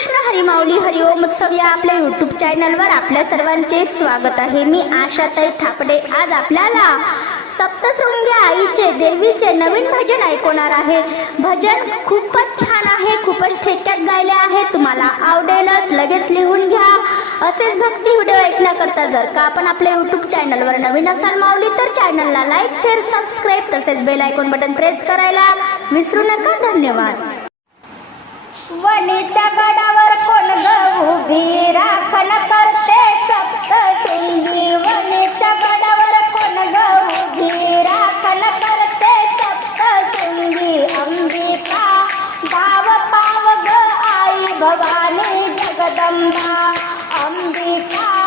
कृष्ण हरिमाऊली हरिओम उत्सव या आपल्या युट्यूब चॅनलवर आपल्या सर्वांचे स्वागत आहे. मी आशाताई थापडे. आज आपल्याला सप्तशृंगी आईचे देवीचे नवीन भजन ऐकवणार आहे. भजन खूपच छान आहे खूपच ठेक्यात गायले आहे. तुम्हाला आवडेलच लगेच लिहून घ्या. असेच भक्ती व्हिडिओ ऐकण्याकरता जर का आपण आपल्या युट्यूब चॅनलवर नवीन असाल माऊली तर चॅनलला लाईक शेअर सबस्क्राईब तसेच बेल आयकॉन बटन प्रेस करायला विसरू नका. धन्यवाद. वणीच्या गडावर कोण ग उभी राखण करते? सप्त सिंगी वणीच्या गडावर कोण ग उभी राखण करते? सप्त सिंगी अंबिका गाव पाव ग आई भवानी जगदंबा. अंबिका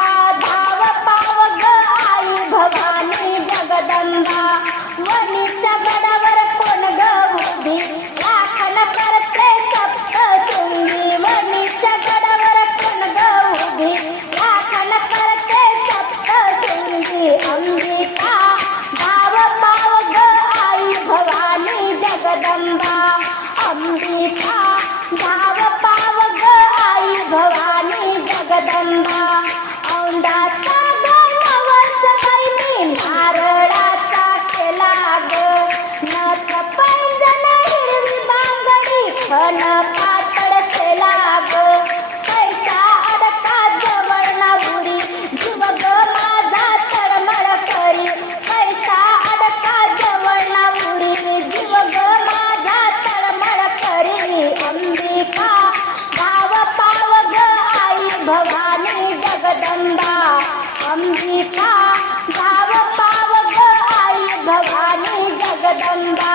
पावग आई भवानी जगदंबा औंदाचा भवानी जगदंबा अंबिका गाव पाव ग आई भवानी जगदंबा.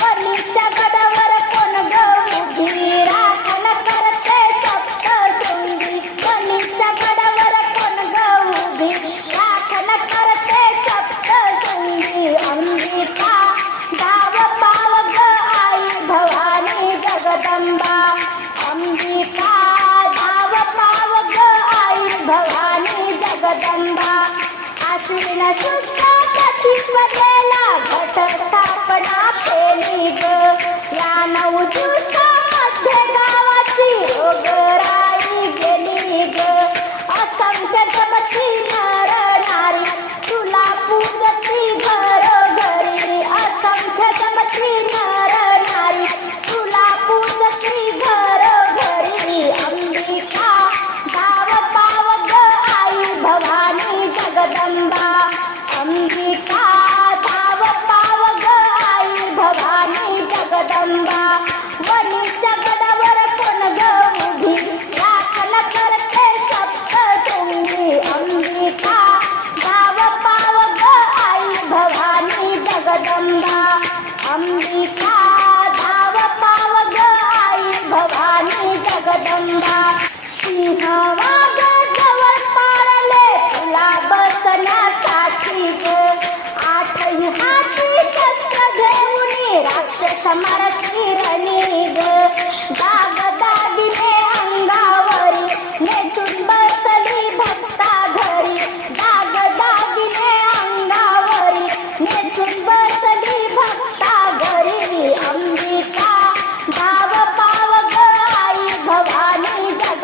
वणीच्या गडावर कोण ग उभी राखण करते सप्त सुंदी वणीच्या गडावर कोण ग उभी राखण करते सप्त सुंदी अंबिका गाव पाव ग आई भवानी जगदंबा. अंबिका भवानी जगदम्बा। अशुन अंबिका धाव पाव ग आई भवानी जगदंबा. सिंह जवळ पाळले तुला बसण्यासाठी ग आठही हाती शस्त्र घेऊन राक्षस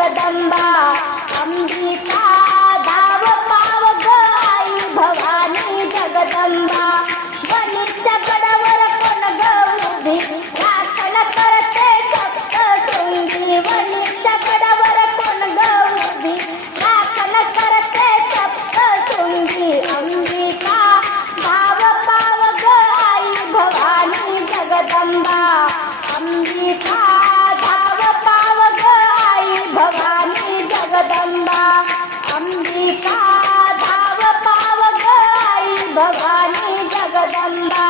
जगदंबा अंबिका धाव पाव गाई भवानी जगदंबा. जगदंबा अंबिका धाव पाव गाई भवानी जगदंबा.